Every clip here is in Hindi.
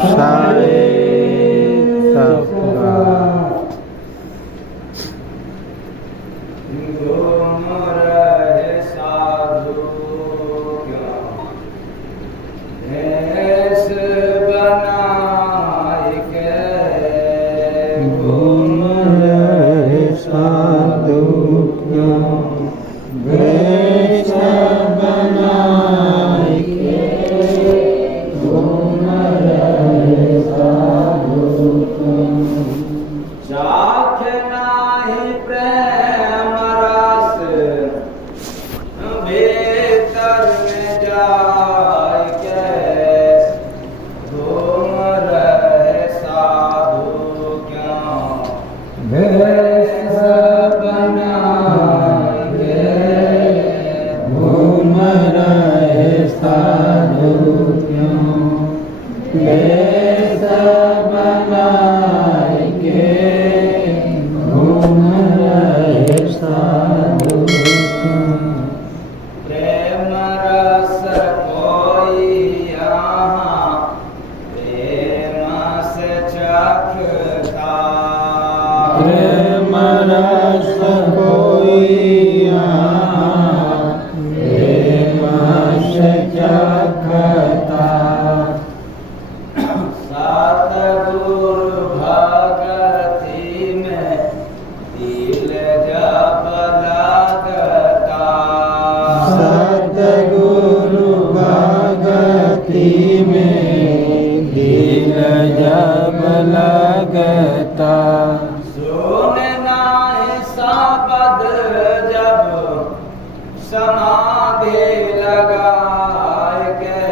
सारे सबका घूम रहे साधु क्यों भेष बनाए के घूम रहे साधु क्यों भेष बनाए के घूम रहे साधु क्यों चाख नाही प्रेम रस भीतर में जाए के घूम रहे साधु क्यों भेष बनाए के घूम रहे साधु क्यों भेष बनाए के घूम रहे साधु क्यों प्रेम रस कोई यहाँ प्रेम से चखता प्रेम रस कोई यहाँ प्रेम से चखता सतगुरु भगति में दिल जब लगता सतगुरु भगति में दिल जब लगता सुनना शब्द जब समाधि लगाए के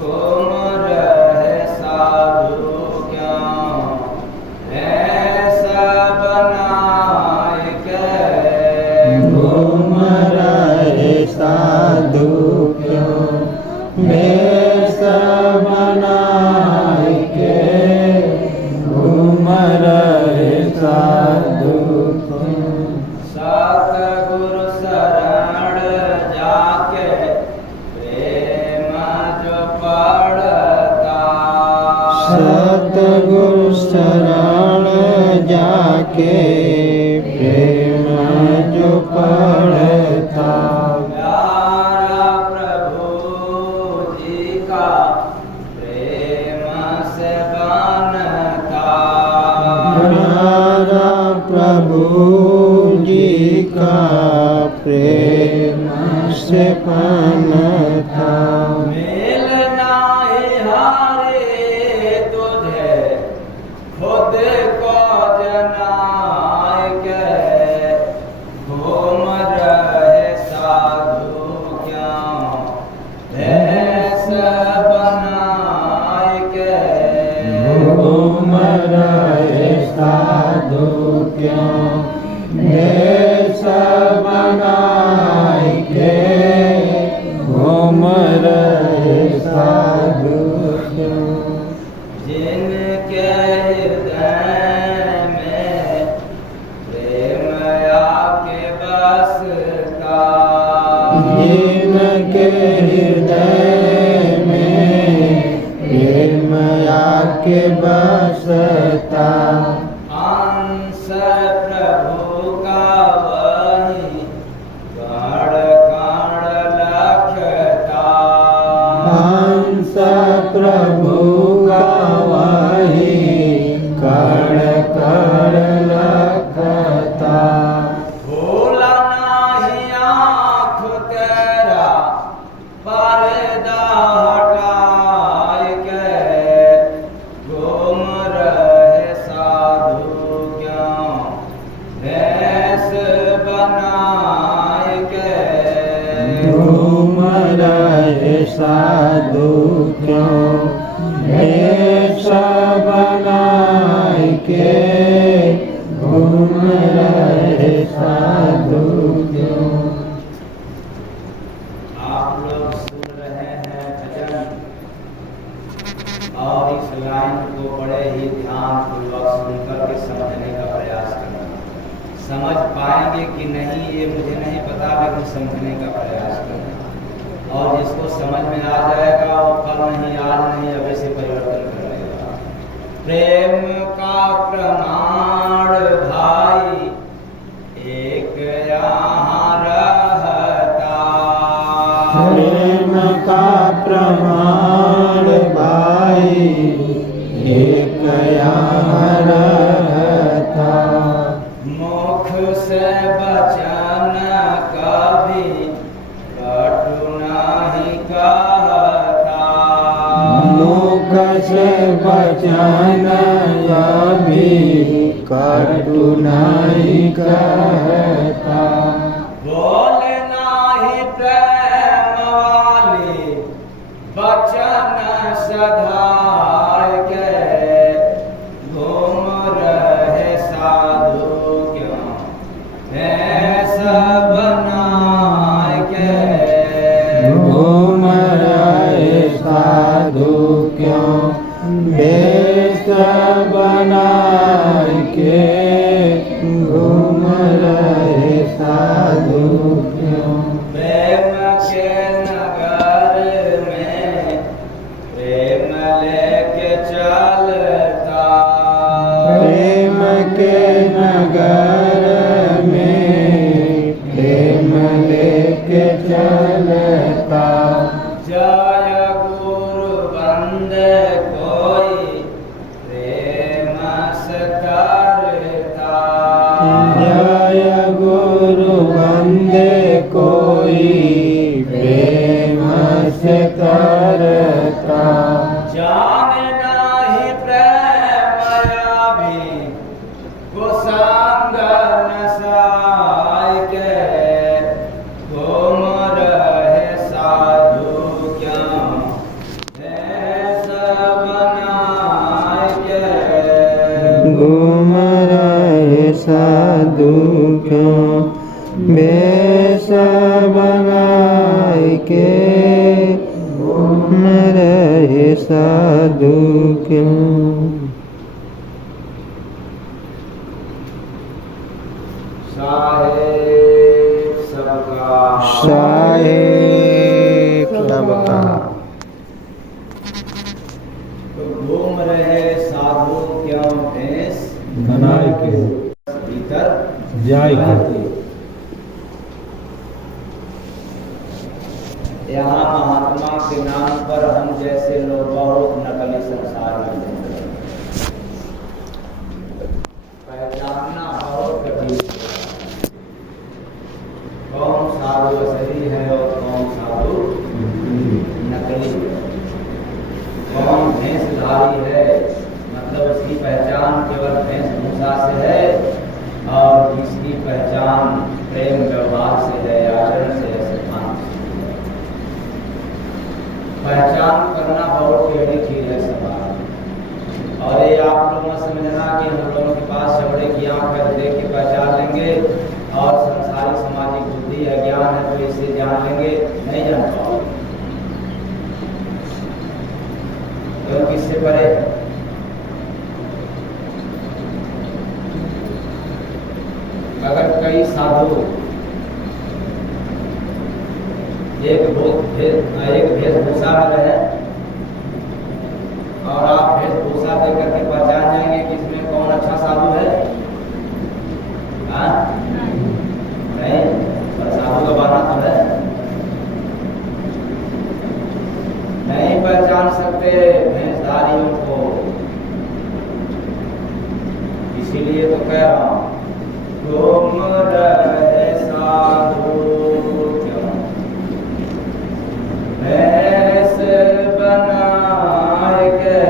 घूम रहे साधु क्यों भेष बनाए के घूम रहे साधु क्यों भेष बनाए के घूम रहे साधु क्यों सतगुरु शरण जाके प्रेम जो पड़ता सतगुरु शरण जाके प्रेम जो पड़ता प्यारा प्रभु जी का प्रेम से बनता प्यारा प्रभु जी का प्रेम से बनता मिलना हारे तुझे खुद को जनाए के घूम रहे साधु क्यों भेष बनाए के घूम रहे साधु क्यों भेष बनाए के घूम रहे साधु क्यों जिनके हृदय में प्रेम आके बसता जिनके हृदय में प्रेम आके बसता अंश प्रभु का वही कण कण लखता हंस प्रभु का वही कण कण लखता भूला नहीं आँख तेरा पर्दा हटाए के घूम रहे साधु क्यों भेष बनाए के घूम रहे साधु क्यों भेष बनाए के घूम रहे साधु क्यों आप लोग सुन रहे हैं भजन और इस लाइन को बड़े ही ध्यान पूर्वक सुनकर के समझने का प्रयास करना। समझ पाएंगे कि नहीं ये मुझे नहीं पता, लेकिन समझने का प्रयास करना। और जिसको समझ में आ जाएगा वो कल नहीं, आज नहीं, अभी से परिवर्तन प्रेम का प्रमाण भाई एक यहाँ रहता। प्रेम का प्रमाण भाई एक यहाँ रहता। मुख से वचन कभी कटु नहीं कहता। मुख से वचन अभी कटु नहीं कहता। बोले नाही प्रेम वाले वचन सधाय के घूम रहे साधु क्यों ऐसा बनाए के। घूम रहे साधु क्यों वेश बनाए के। घूम रहे साधु क्यों। प्रेम के नगर में प्रेम लेके चलता। प्रेम के नगर में प्रेम लेके चलता। जय गुरु बंदे कोई प्रेम से करता। जय गुरु वंदे कोई प्रेम से करता। जान नाही प्रेम अभी कुसंग नसाय के घूम रहे साधु क्यों ऐसा बनाए के। घूम रहे साधु क्यों वेश बनाए के। घूम रहे साधु क्यों। साहेब सबका साहेब सबका। तो घूम रहे साधु क्यों भेष बनाए के भीतर जाय के। यहाँ महात्मा के नाम पर हम जैसे लोग बहुत नकली संसार में घूम रहे हैं। पहचानना बहुत कठिन है कौन साधु असली है और कौन साधु नकली है। कौन भेषधारी है मतलब उसकी पहचान केवल वेशभूषा से है और किसकी पहचान प्रेम व्यवहार से है, आचरण से है, सिद्धांत से है। पहचान करना बहुत टेढ़ी चीज है समाज में। और ये आप लोग मत समझना कि हम लोगों के पास चमड़े की आंख है देख के पहचान लेंगे और संसारी सामाजिक बुद्धि अज्ञान है तो इससे जान लेंगे, नहीं जान पाओगे। तो किससे परे है? अगर कई साधु एक वेशभूषा में रहे और आप वेशभूषा देख करके पहचान जाएंगे कि इसमें कौन अच्छा साधु है? नहीं, पर साधु का बहाना तो है। नहीं पहचान सकते भेषधारियों को, इसीलिए तो कह रहा हूं घूम रहे साधु क्यों भेष बनाए के।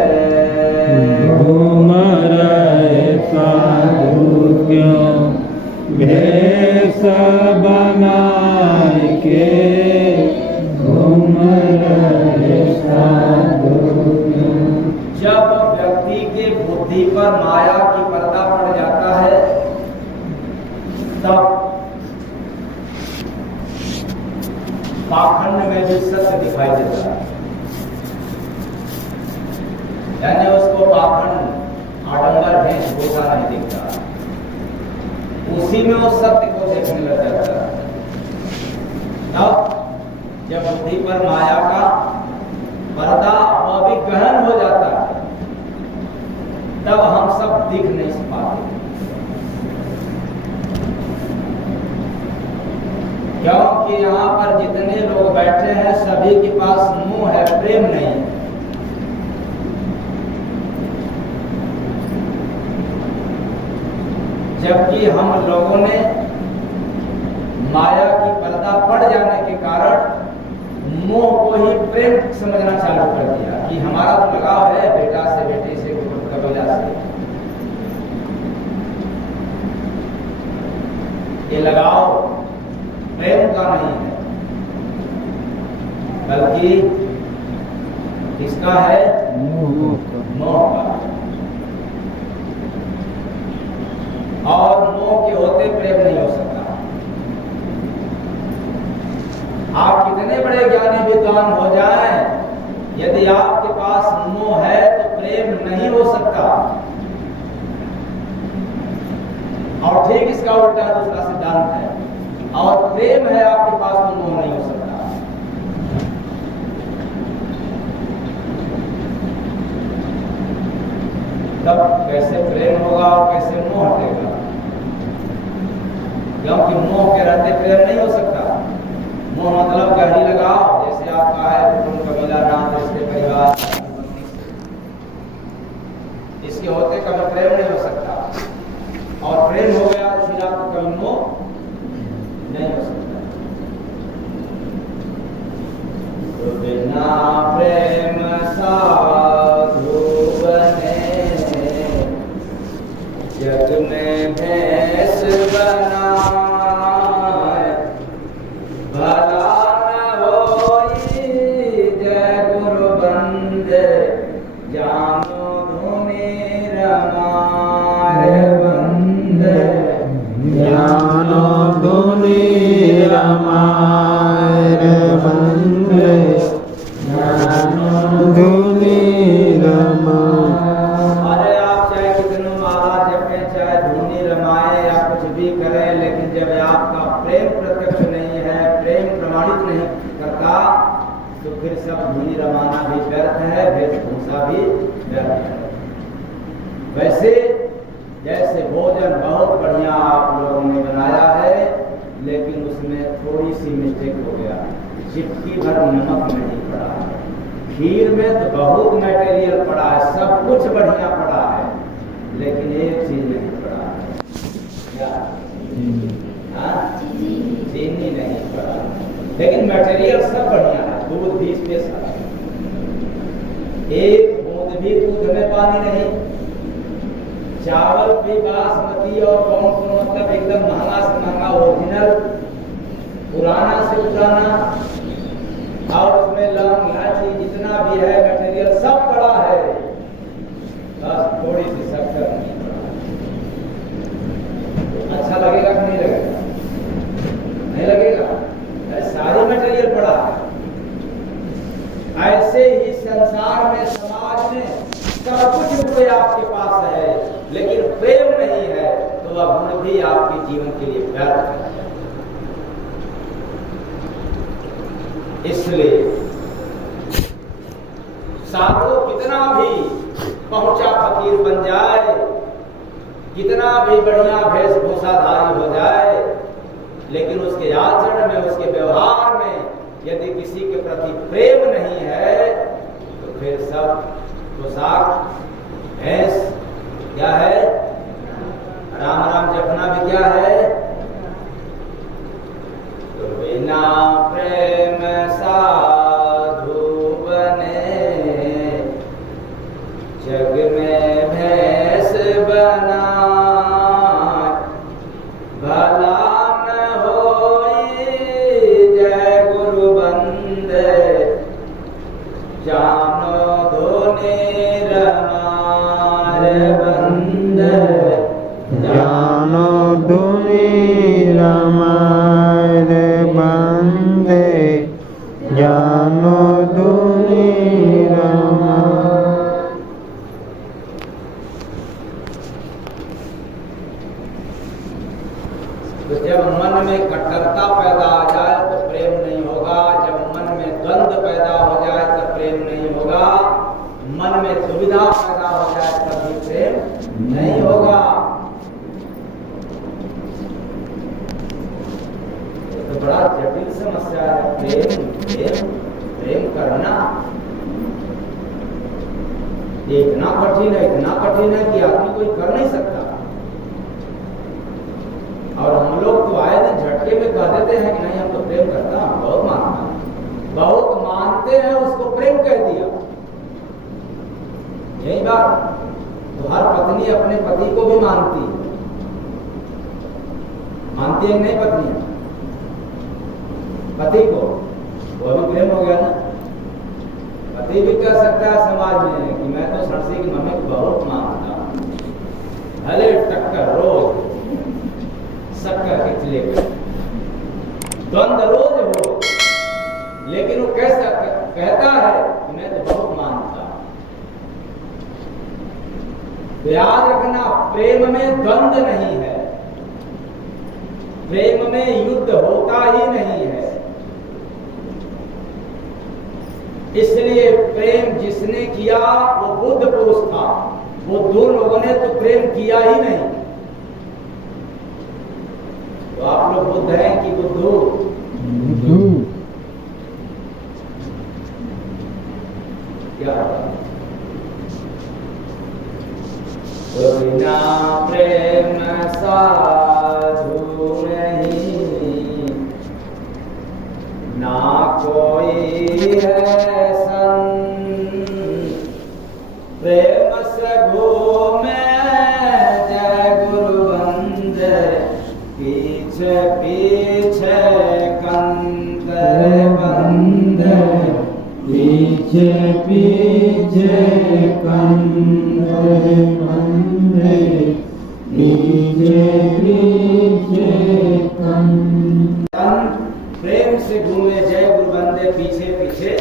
घूम रहे साधु क्यों भेष बनाए के। घूम रहे साधु क्यों। जब व्यक्ति के बुद्धि पर माया की पर्दा पड़ जाता है तब पाखंड में भी सत्य दिखाई देता है। यानी उसको पाखंड आडंबर वेशभूषा नहीं दिखता, उसी में उस सत्य को देखने लग जाता है। तब जब बुद्धि पर माया का पर्दा वह भी गहन हो जाता है तब हम सब दिख नहीं पाते, क्योंकि यहाँ पर जितने लोग बैठे हैं सभी के पास मोह है, प्रेम नहीं है। जबकि हम लोगों ने माया की पर्दा पड़ जाने के कारण मोह को ही प्रेम समझना चालू कर दिया कि हमारा तो लगाव है बेटा से, बेटे से, कबीला से। ये लगाव प्रेम का नहीं है, बल्कि किसका है? मोह का। और मोह के होते प्रेम नहीं हो सकता। आप कितने बड़े ज्ञानी विद्वान हो जाएं, यदि आपके पास मोह है तो प्रेम नहीं हो सकता। और ठीक इसका उल्टा दूसरा सिद्धांत है, और प्रेम है आपके पास तो मोह नहीं हो सकता। तब कैसे प्रेम होगा और कैसे मोह हटेगा? क्योंकि मोह के रहते प्रेम नहीं हो सकता। मोह मतलब गहरी लगाव, जैसे आपका है कुटुंब, कबीला, नाम, रिश्ते, परिवार, इसके होते कभी प्रेम नहीं हो सकता। और प्रेम हो गया तो फिर आपको कभी मोह नहीं हो सकता। तो बिना प्रेम साधु बने, जग में भैंस बनाए, भला न होई जय गुरु बंदे, जानो धुनी रमाए बंदे, ज्ञानो धुनी रमाए बंदे, ज्ञानो धुनी रमाए। अरे आप चाहे कितनों माला जपें, चाहे धुनी रमाए या कुछ भी करें, लेकिन जब आपका प्रेम प्रत्यक्ष नहीं है, प्रेम प्रमाणित नहीं करता, तो फिर सब धुनी रमाना भी व्यर्थ है, वेशभूषा भी व्यर्थ है। वैसे जैसे भोजन बहुत बढ़िया आप लोगों ने बनाया है, लेकिन उसमें थोड़ी सी मिस्टेक हो गया, चिटकी भर नमक नहीं पड़ा है। खीर में तो बहुत मटेरियल पड़ा है, सब कुछ बढ़िया पड़ा है, लेकिन एक चीज नहीं पड़ा है। क्या? चीनी नहीं पड़ा, लेकिन मटेरियल सब बढ़िया है। दूध भी स्पेशल, एक बूंद भी दूध में पानी नहीं। चावल भी बासमती और कौन मतलब एकदम महंगा से महंगा ओरिजिनल, पुराना से पुराना, और उसमें लौंग, इलायची, जितना भी है मटेरियल सब पड़ा है, बस थोड़ी सी शक्कर नहीं पड़ा। अच्छा लगेगा कि नहीं लगेगा? नहीं लगेगा। सारी मटेरियल पड़ा है। ऐसे ही संसार में, समाज में सब कुछ रुपये आपके पास है, लेकिन प्रेम नहीं है, तो वह गुण भी आपके जीवन के लिए व्यर्थ है। इसलिए साधु कितना भी पहुंचा फकीर बन जाए, कितना भी बढ़िया वेशभूषाधारी हो जाए, लेकिन उसके आचरण में, उसके व्यवहार में यदि किसी के प्रति प्रेम नहीं है, तो फिर सब पोशाक, भैंस क्या है, राम राम जपना भी क्या है। तो बिना प्रेम साधु बने, जग में भैंस बनाए, भला न होई जय गुरु बंदे, जानो धुनी रमाए बंदे, ज्ञानो धुनी रमाए बंदे, ज्ञानो धुनी रमाए। तो जब मन में कट्टरता पैदा आ जाए तो प्रेम नहीं होगा, जब मन में द्वंद्व पैदा हो जाए तो प्रेम नहीं होगा, मन में दुविधा पैदा हो जाए तब भी प्रेम प्रेम प्रेम प्रेम करना ये इतना कठिन है कि आदमी कोई कर नहीं सकता। और हम लोग तो आए दिन झटके में कह देते हैं कि नहीं हम तो प्रेम करता हूं, बहुत मानते हैं, उसको प्रेम कह दिया। यही बात तो हर पत्नी अपने पति को भी मानती है कि नहीं पत्नी पति को, वो भी प्रेम हो गया ना। पति भी कह सकता है समाज में कि मैं तो सरसी की मम्मी को बहुत मानता हूं, भले टक्कर रोज शक्कर के चिले द्वंद्व रोज हो, लेकिन वो कहता है कि मैं तो बहुत मानता हूं। तो याद रखना, प्रेम में द्वंद्व नहीं है, प्रेम में युद्ध होता ही नहीं है। इसलिए प्रेम जिसने किया वो बुद्ध पुरुष था, वो दो लोगों ने तो प्रेम किया ही नहीं। तो आप लोग बुद्ध हैं कि बुद्धू? क्या बिना प्रेम साधु नहीं, ना कोई है संत, प्रेम से घूमे जय गुरु बंदे, पीछे पीछे कंकर बंदे, पीछे पीछे कंकर बंदे, पीछे पीछे कंकर। प्रेम से घूमे जय गुरु बंदे, पीछे पीछे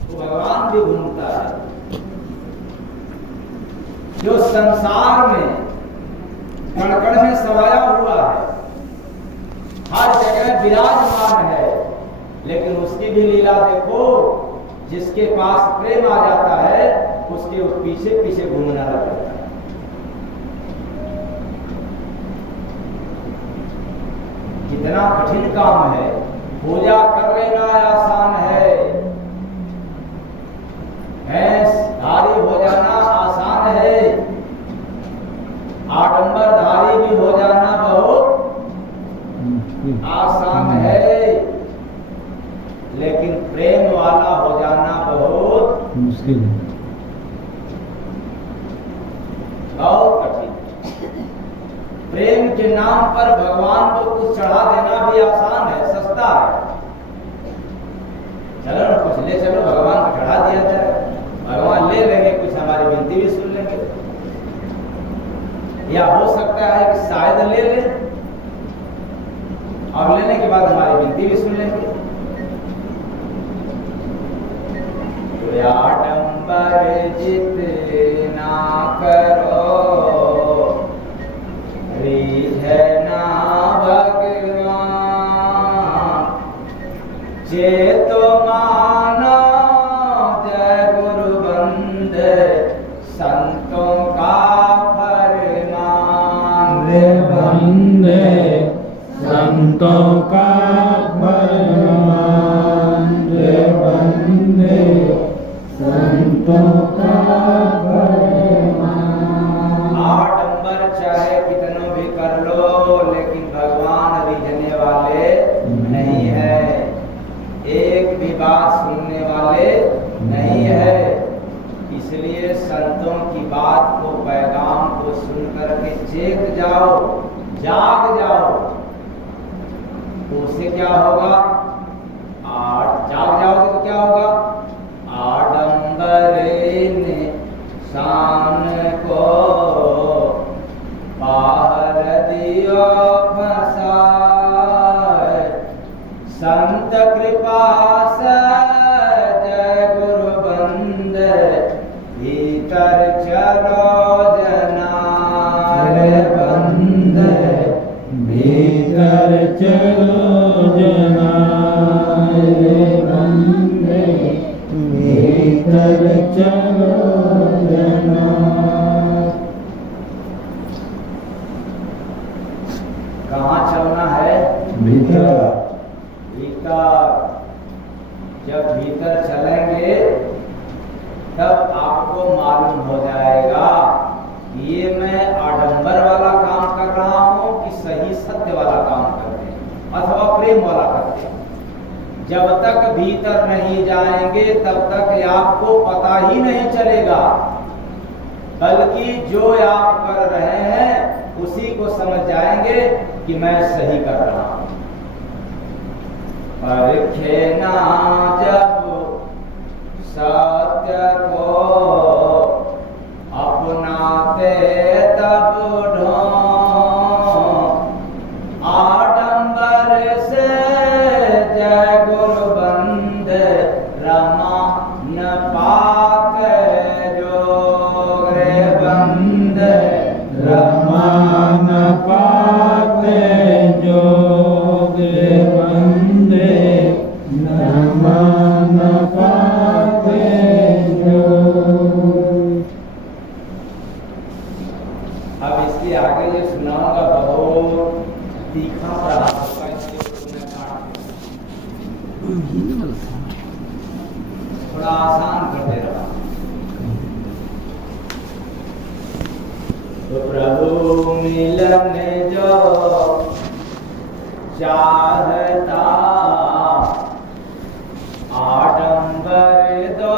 तो भगवान भी घूमता है। जो संसार में कण-कण में समाया हुआ है, हर जगह विराजमान है, लेकिन उसकी भी लीला देखो। जिसके पास प्रेम आ जाता है उसके पीछे पीछे घूमना लग जाता है। कितना कठिन काम है, पूजा कर लेना आसान है, धारी हो जाना आसान है, आडंबरधारी भी हो जाना बहुत आसान है, लेकिन प्रेम वाला हो जाना बहुत मुश्किल है, बहुत कठिन। प्रेम के नाम पर भगवान को कुछ चढ़ा देना भी आसान है, सस्ता है। चलो ना कुछ ले चलो, भगवान को चढ़ा दिया जाए, भगवान ले लेंगे, कुछ हमारी विनती भी सुन लेंगे, या हो सकता है कि शायद ले ले और लेने के बाद हमारी विनती भी सुन लेंगे। आडंबर जितना करो रिझना भगवान, चेतो मानो जय गुरु बंदे, संतों का फरमान बंदे संतों का फरमान, बंदे संतों का फरमान। आडंबर चाहे कितनों भी कर लो, लेकिन भगवान रिझने वाले नहीं है, एक भी बात सुनने वाले नहीं है। इसलिए संतों की बात को, पैगाम को सुन करके चेत जाओ, जाग जाओ, तो उससे क्या होगा? जाग जाओगे तो क्या होगा? आडंबर ने शान को बाहर दियो फसाए, संत कृपा से जय गुरु बंदे, भीतर चलो जना बंदे, भीतर चलो जना बंदे, भीतर चलो जना। कहाँ चलना है? भीतर भीतर जब भीतर चलेंगे तब आपको मालूम हो जाएगा कि ये मैं आडंबर वाला काम कर रहा हूं कि सही सत्य वाला काम करते हैं अथवा प्रेम वाला करते हैं। जब तक भीतर नहीं जाएंगे तब तक आपको पता ही नहीं चलेगा, बल्कि जो आप कर रहे हैं उसी को समझ जाएंगे कि मैं सही कर रहा हूं। परखे ना जब सत्य को अपनाते तब आडंबर से जय गुरु बंदे रमा न पाते जोग रे बंदे रमा न पाते जोग रे बंदे रमा न पाते जोग। अब इसके आगे जो सुनाऊंगा बहुत तीखा प्रभाव होगा, इसलिए मैं काट थोड़ा आसान कर दे रहा। तो प्रभु मिलन जो चाहता आडंबर दो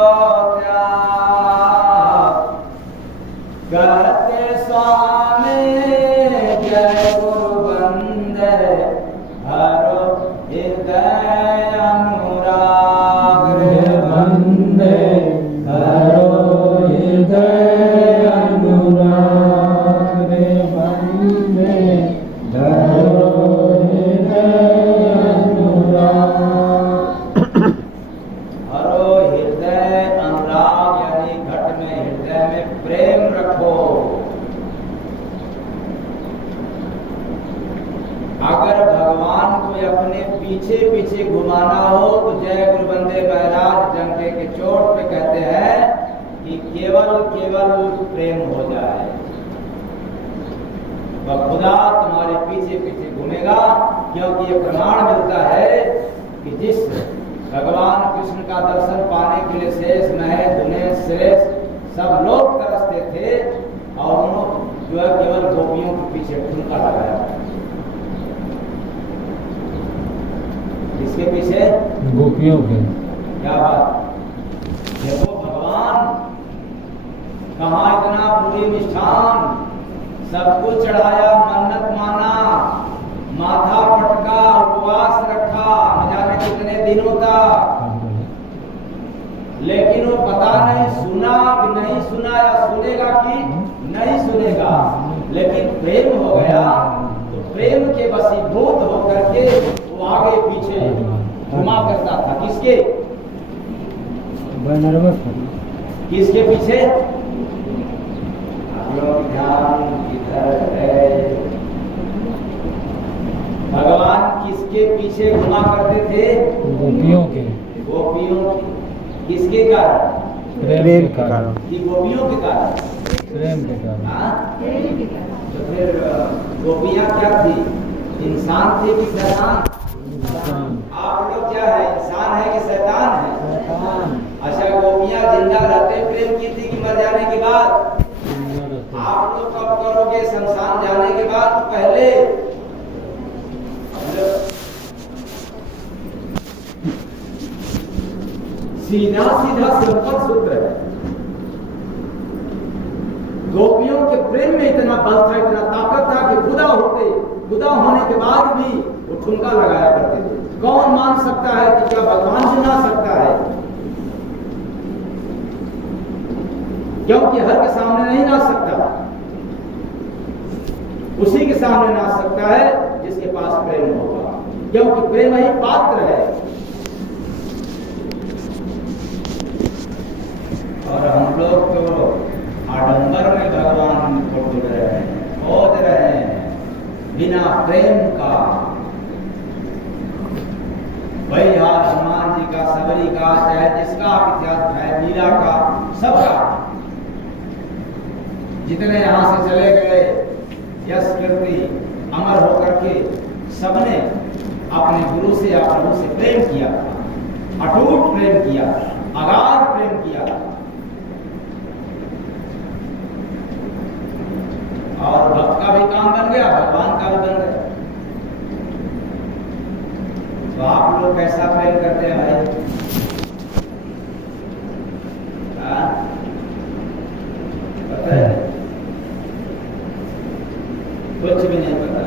त्याग कहते स्वामी जय गुरु बंदे हरो हृदय अनुराग रे बंदे हरो हृदय अनुराग रे बंदे हरो हृदय अनुराग। हरो हृदय अनुराग यानी घट में हृदय में प्रेम रखो। अगर भगवान को अपने पीछे पीछे घुमाना हो तो जय गुरु बंदे बैराज डंके के चोट पे कहते हैं कि केवल केवल प्रेम हो जाए, वह खुदा तुम्हारे पीछे पीछे घूमेगा। क्योंकि ये प्रमाण मिलता है कि जिस भगवान कृष्ण का दर्शन पाने के लिए शेष नहे दुने श्रेष्ठ सब लोग तरसते थे और उन्होंने जो है केवल गोपियों के पीछे ठुमका लगाया। इसके पीछे गोपियों के क्या बात, देखो भगवान कहाँ इतना पूरी निष्ठान, सब कुछ चढ़ाया, मन्नत माना, माथा पटका, उपवास रखा न जाने कितने दिनों तक, लेकिन वो पता नहीं सुना कि नहीं सुना या सुनेगा कि नहीं सुनेगा, लेकिन प्रेम हो गया तो प्रेम के वशीभूत होकर के वो आगे पीछे घुमा करता था। किसके किसके पीछे? ध्यान किधर है? भगवान किसके पीछे घुमा करते थे? गोपियों के। गोपियों के। किसके कारण? प्रेम के कारण। कि गोपियों के कारण? प्रेम के कारण। तो फिर गोपियां क्या थी? इंसान थे कि शैतान? आप लोग क्या है, इंसान है कि शैतान है? अच्छा, गोपियां जिंदा रहते प्रेम की थी कि मर जाने के बाद? आप लोग कब करोगे? शमशान जाने के बाद तो पहले? सीधा सीधा सिंपल सूत्र है। गोपियों के प्रेम में इतना बल था, इतना ताकत था कि खुदा होने के बाद भी वो ठुमका लगाया करते थे। कौन मान सकता है कि क्या भगवान भी ना सकता है? क्योंकि हर के सामने नहीं ना सकता, उसी के सामने ना सकता है जिसके पास प्रेम होगा, क्योंकि प्रेम ही पात्र है। और हम लोग तो आडंबर में भगवान को खोज रहे हैं बिना प्रेम का। वही हनुमान जी का, सबरी का, चाहे जिसका इतिहास है, लीला का, सबका, जितने यहाँ से चले गए यश कीर्ति अमर होकर के सबने अपने गुरु से या प्रभु से प्रेम किया, अटूट प्रेम किया, अगाध प्रेम किया, और भक्त का भी काम बन गया, भगवान का भी बन गया। तो आप लोग कैसा प्रेम करते हैं भाई? पता है? कुछ भी नहीं पता।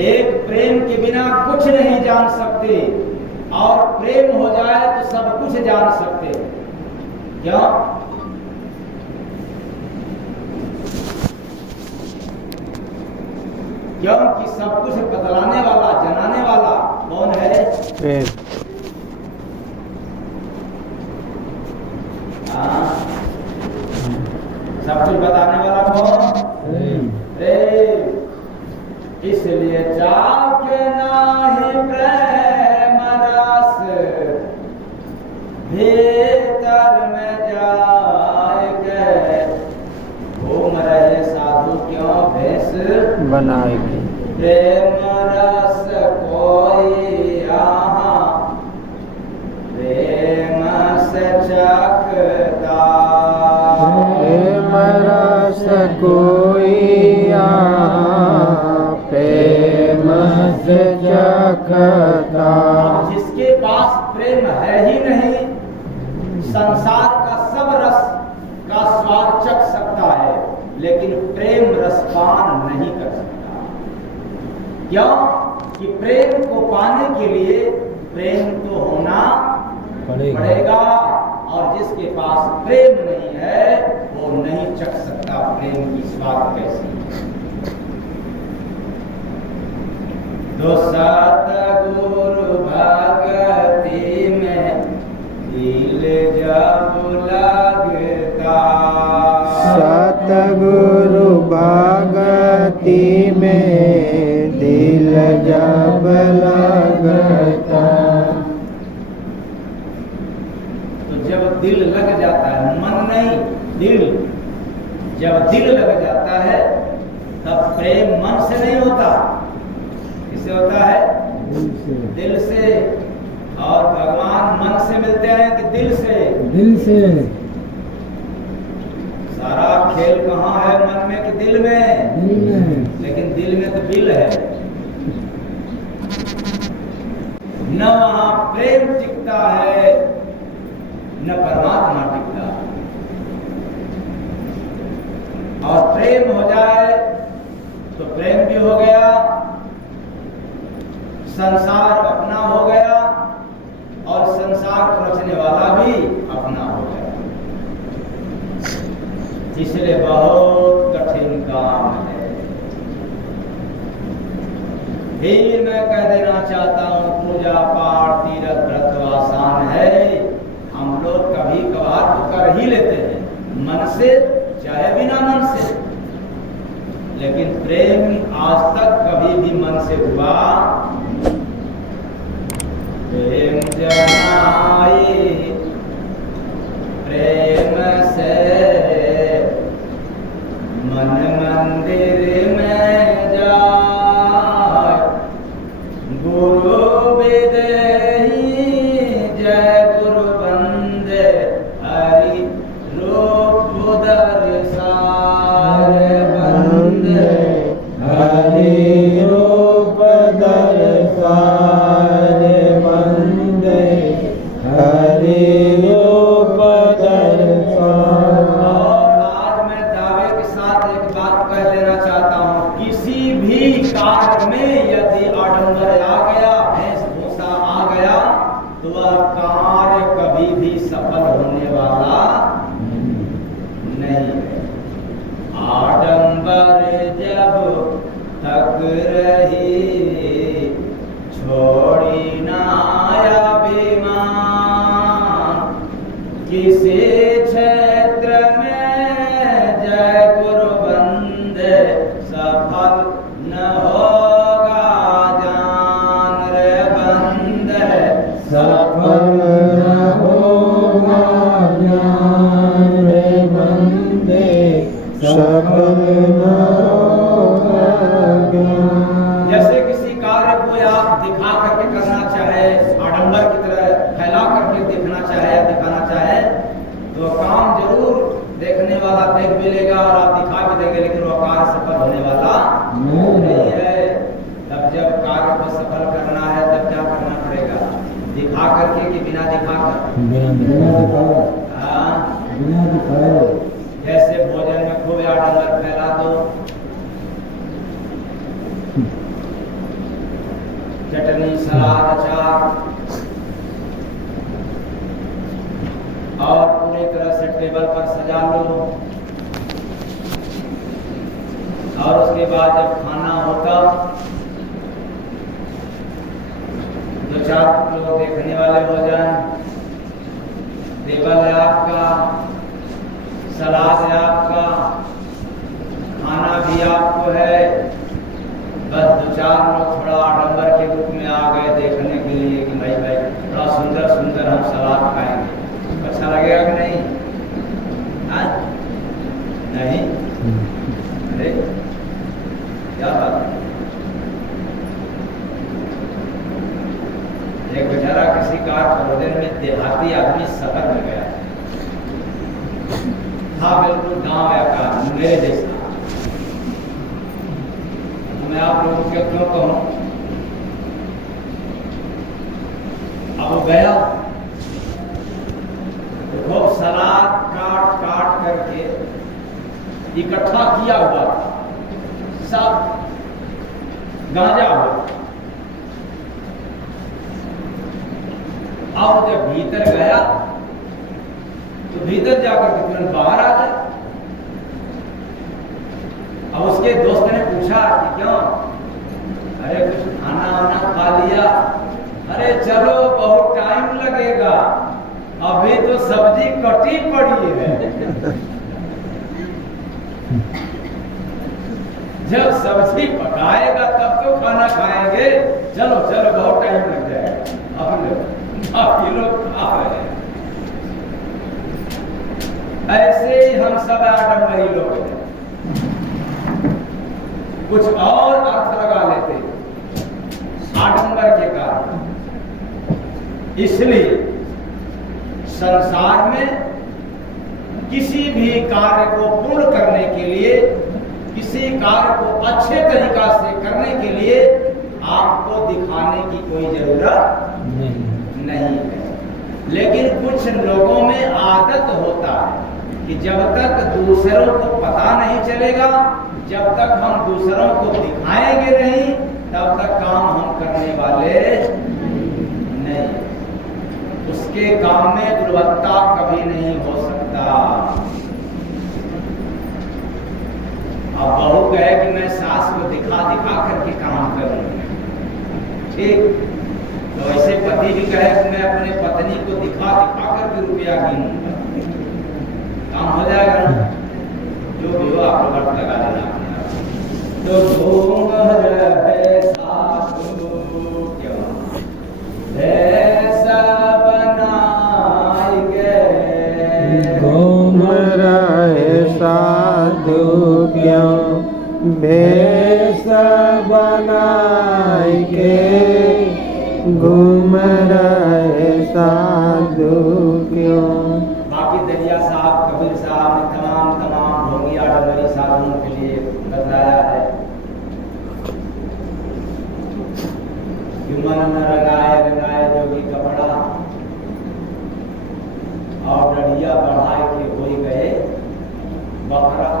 एक प्रेम के बिना कुछ नहीं जान सकते, और प्रेम हो जाए तो सब कुछ जान सकते। क्यों? क्योंकि सब कुछ बतलाने वाला, जनाने वाला कौन है? प्रेम। सब कुछ बताने वाला कौन? प्रेम। इसलिए जाके नाही प्रेम रस, भीतर में जाके घूम रहे साधु क्यों भेष बनाएगी। प्रेम रस कोई यहाँ प्रेम से चखता, प्रेम रस कोई यहाँ प्रेम से चखता। जिसके पास प्रेम है ही नहीं, संसार का सब रस का स्वाद चख सकता है, लेकिन प्रेम रसपान नहीं कर सकता। क्यों? कि प्रेम को पाने के लिए प्रेम तो होना पड़ेगा, और जिसके पास प्रेम नहीं है वो नहीं चख सकता प्रेम की स्वाद कैसी। दो सतगुरु भगति में दिल जब लगता, सतगुरु भगति में दिल जब लगता। तो जब दिल लग जाता है, मन नहीं दिल, जब दिल लग जाता है तब प्रेम मन से नहीं होता, किससे होता है? दिल से। और भगवान मन से मिलते हैं कि दिल से? दिल से। सारा खेल कहाँ है, मन में कि दिल में? दिल में। लेकिन दिल में तो बिल है, न वहां प्रेम टिकता है न परमात्मा टिकता। और प्रेम हो जाए तो प्रेम भी हो गया, संसार अपना हो गया, और संसार को रचने वाला भी अपना हो गया। इसलिए बहुत कठिन काम है। फिर मैं कह देना चाहता हूँ, पूजा पाठ तीर्थ व्रत आसान है, हम लोग कभी कभार तो कर ही लेते हैं मन से, चाहे बिना मन से, लेकिन प्रेम आज तक कभी भी मन से हुआ। प्रेम जनाए प्रेम से मन मंदिर में जाए, गुरु विदेही जय गुरु बंदे हरि रूप दर्शाए, बंदे हरि रूप दर्शाए। कमल करना है तब क्या करना पड़ेगा? दिखा करके कि बिना दिखा कर? बिना दिखाए। हाँ, बिना दिखाए। जैसे भोजन में खूब आडंबर फैला दो, चटनी सलाद अचार और पूरी तरह से टेबल पर सजा लो, और उसके बाद जब खाना होता दो चार लोग देखने वाले हो जाएं, टेबल है आपका, सलाद है आपका, खाना भी आपको है, बस दो चार लोग थोड़ा आडंबर के रूप में आ गए देखने के लिए कि भाई बड़ा सुंदर सुंदर हम सलाद खाएंगे, अच्छा लगेगा कि नहीं? हाँ? नहीं? अरे क्या बात है? एक बेचारा किसी कार खरीदने में देहाती आदमी सफर में गया था, बिल्कुल गांव का मेरे जैसा। मैं आप लोगों को क्यों कहूं, अब वो गया तो खूब सलाद काट काट करके इकट्ठा किया हुआ था, सब गांजा हुआ। अब जब भीतर गया तो भीतर जाकर के तुरंत बाहर आ गया। अब उसके दोस्त ने पूछा कि क्यों? अरे कुछ खाना वाना खा लिया? अरे चलो बहुत टाइम लगेगा, अभी तो सब्जी कटी पड़ी है। जब सब्जी पकाएगा तब तो खाना खाएंगे, चलो चलो बहुत टाइम लग जाएगा। अब लोग खा रहे हैं। ऐसे ही हम सब आडंबरी लोग हैं, कुछ और अर्थ लगा लेते आडंबर के कारण। इसलिए संसार में किसी भी कार्य को पूर्ण करने के लिए, किसी कार्य को अच्छे तरीका से करने के लिए आपको दिखाने की कोई जरूरत नहीं है। लेकिन कुछ लोगों में आदत होता है कि जब तक दूसरों को पता नहीं चलेगा, जब तक हम दूसरों को दिखाएंगे नहीं, तब तक काम हम करने वाले नहीं। उसके काम में गुणवत्ता कभी नहीं हो सकता। अब बहू कहे कि मैं सास को दिखा दिखा करके काम करूंगी, ठीक, तो ऐसे पति भी कहे कि मैं अपने पत्नी को दिखा दिखा करके रुपया गिनूंगा, काम हो जाएगा ना? जो भी हो आप लोग अर्थ लगा देना। तो घूम रहे साधु क्यों भेष बनाएंगे, घूम रहे साधु क्यों भेष बनाएंगे, घूम रहे साधु क्यों। बाकी दरिया साहब, कबीर साहब ने तमाम भोगी आडंबरी साधुओं के लिए बतलाया है कि मन न रंगाए रंगाए जोगी कपड़ा, और डढ़िया बढ़ाए के हो गए बकरा।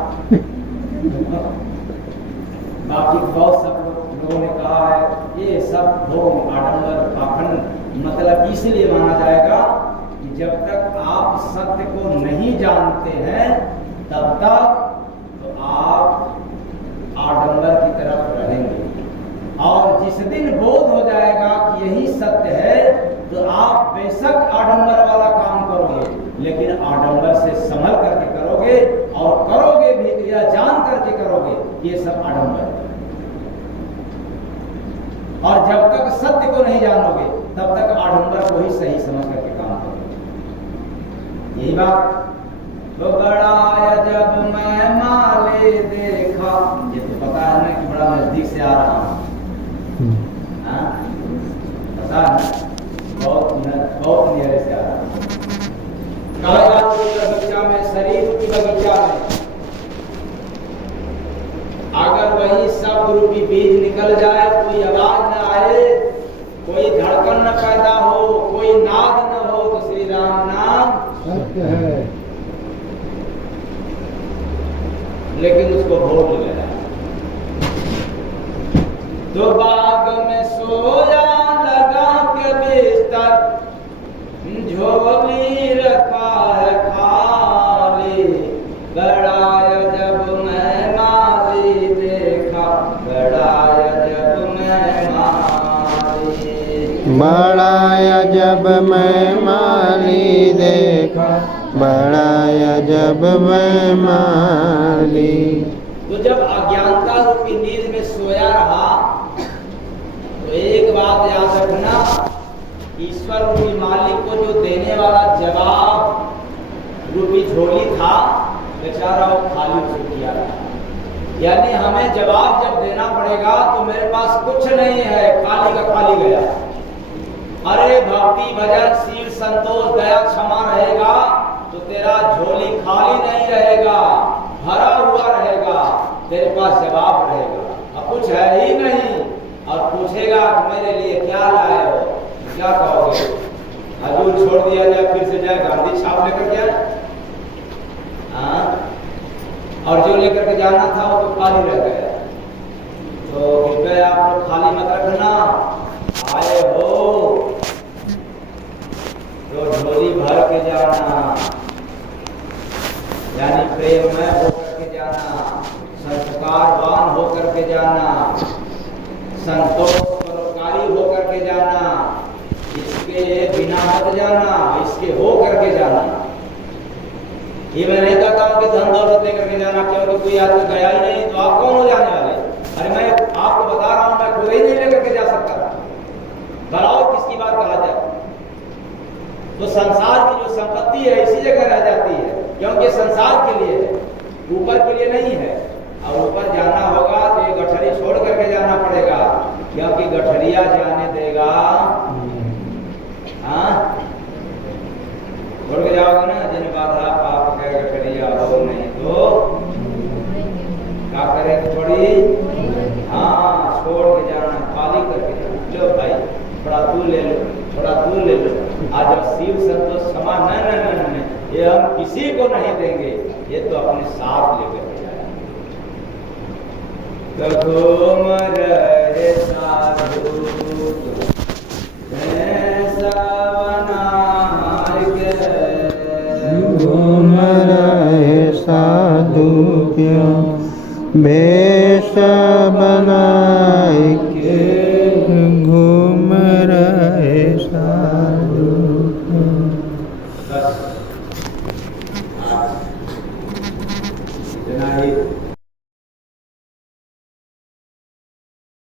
बाकी बहुत सब लोगों ने कहा है ये सब भोग आडंबर पाखंड मतलब इसलिए माना जाएगा कि जब तक आप सत्य को नहीं जानते हैं तब तक तो आप आडंबर की तरफ रहेंगे, और जिस दिन बोध हो जाएगा कि यही सत्य है तो आप बेशक आडंबर वाला काम करोगे, लेकिन आडंबर से संभल करके करोगे, और करोगे भी या जान करके करोगे ये सब आडंबर है। और जब तक सत्य को नहीं जानोगे तब तक आडंबर को ही सही समझ करके काम करोगे। यही बात तो बड़ा जब मैं माले देखा, ये तो पता है ना कि बड़ा नजदीक से आ रहा हूं, पता है बहुत नियरे से आ रहा हूं। कायदात की बगीचा में, शरीर की बगीचा में अगर वही शब्द रूपी बीज निकल जाए, कोई आवाज न आए, पैदा हो, कोई नाद न हो तो श्री राम नाम सत्य है। लेकिन उसको भूल गया। तो बाग में सोया लगा के बिस्तर, झोली रखा है खाली, गड़ाया जब मैं माली देखा, गड़ाया जब मैं माली, बड़ाया जब मैं माली देखा, बड़ाया जब मैं माली। तो जब अज्ञानता रूपी नींद में सोया रहा तो एक बात याद रखना, ईश्वर रूपी मालिक को जो देने वाला जवाब रूपी झोली था, बेचारा वो खाली हो किया रहा। यानी हमें जवाब जब देना पड़ेगा तो मेरे पास कुछ नहीं है, खाली का खाली गया। अरे भक्ति भजन शील संतोष दया क्षमा रहेगा तो तेरा झोली खाली नहीं रहेगा, भरा हुआ रहेगा, तेरे पास जवाब रहेगा। अब कुछ है ही नहीं और पूछेगा मेरे लिए क्या लाए हो, क्या कहोगे? हजूर छोड़ दिया जाए, फिर से जाए गांधी छाप लेकर के आए, और जो लेकर के जाना था वो तो खाली रह गया। तो कृपया आप लोग खाली मत रखना, आए हो तो झोली भर के जाना, यानी प्रेममय होकर के जाना, संस्कारवान होकर के जाना, संतोष परोपकारी होकर के जाना, इसके बिना मत जाना, इसके हो करके जाना। ये मैं नहीं कहता हूँ कि धन दौलत लेकर के जाना, क्योंकि कोई आदमी गया ही नहीं तो आप कौन हो जाने वाले? अरे मैं आपको बता रहा हूँ, मैं खुद ही नहीं लेकर के जा सकता, बताओ किसकी बात कहा जाए। तो संसार की जो संपत्ति है इसी जगह रह जाती है, क्योंकि संसार के लिए है, ऊपर के लिए नहीं है। और ऊपर जाना होगा तो ये गठरी छोड़ करके जाना पड़ेगा, क्योंकि गठरिया जाने देगा। हाँ, छोड़ के जाओगे ना, जिन बाधा पाप के गठरिया हो, नहीं तो क्या करेंगे? थोड़ी हाँ छोड़ के जाना, खाली करके जाना। लो भाई थोड़ा तू ले लो, थोड़ा तू ले लो। आज शिव संतोष क्षमा नहीं, ये हम किसी को नहीं देंगे, ये तो अपने साथ लेकर जाए। घूम रहे साधु घूम रहे साधु क्यों, भेष बनाए के घूम रहे साधु।